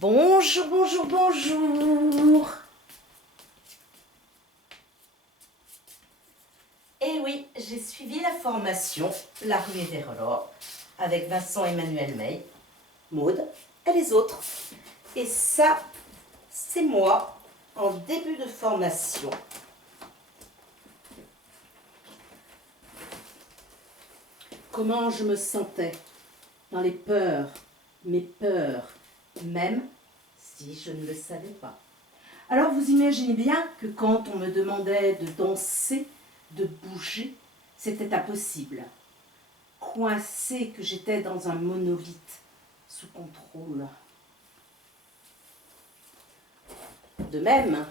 Bonjour, bonjour, bonjour. Eh oui, j'ai suivi la formation La ruée vers l'or avec Vincent Emmanuel May, Maude et les autres. Et ça, c'est moi en début de formation. Comment je me sentais dans les peurs, mes peurs, même si je ne le savais pas. Alors vous imaginez bien que quand on me demandait de danser, de bouger, c'était impossible. Coincée que j'étais dans un monolithe sous contrôle. De même,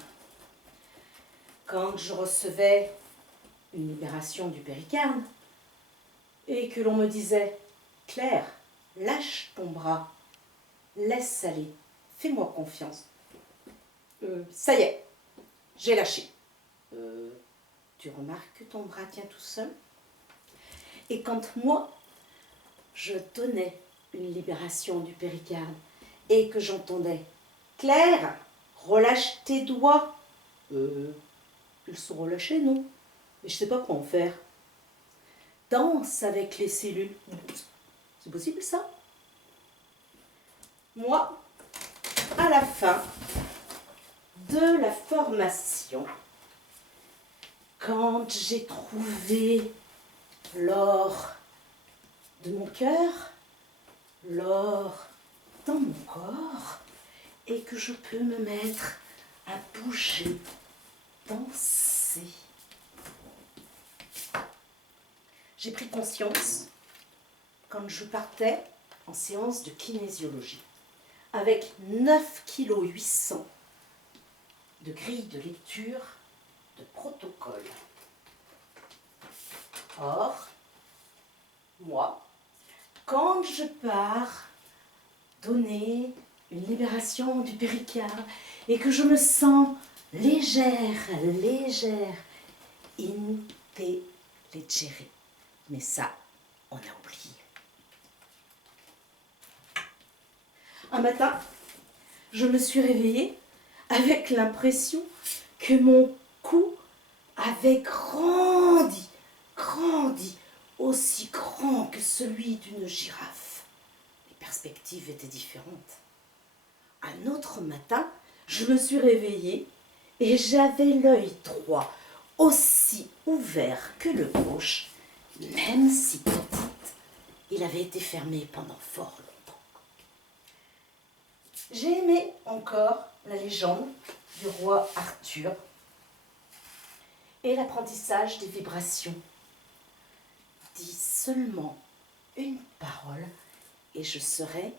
quand je recevais une libération du péricarde et que l'on me disait « Claire, lâche ton bras, laisse aller, fais-moi confiance ». Ça y est, j'ai lâché. Tu remarques que ton bras tient tout seul? Et quand moi, je donnais une libération du péricarde et que j'entendais « Claire, relâche tes doigts ». Ils sont relâchés, non? Mais je ne sais pas quoi en faire. Danse avec les cellules. C'est possible ça? Moi, à la fin de la formation, quand j'ai trouvé l'or de mon cœur, l'or dans mon corps, et que je peux me mettre à bouger, danser. J'ai pris conscience quand je partais en séance de kinésiologie avec 9,8 kg de grille de lecture de protocole. Or, moi, quand je pars donner une libération du péricarde et que je me sens légère, in te leggere. Mais ça, on a oublié. Un matin, je me suis réveillée avec l'impression que mon cou avait grandi, aussi grand que celui d'une girafe. Les perspectives étaient différentes. Un autre matin, je me suis réveillée et j'avais l'œil droit aussi ouvert que le gauche, même si petite, il avait été fermé pendant fort longtemps. J'ai aimé encore la légende du roi Arthur et l'apprentissage des vibrations. Dis seulement une parole et je serai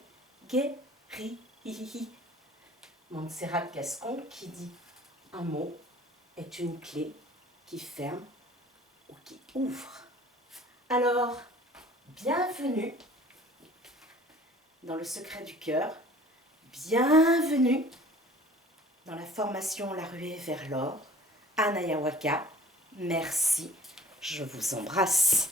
guéri. Montserrat Gascon qui dit un mot est une clé qui ferme ou qui ouvre. Alors, bienvenue dans le secret du cœur, bienvenue dans la formation La ruée vers l'or, Anayawaka. Merci, je vous embrasse.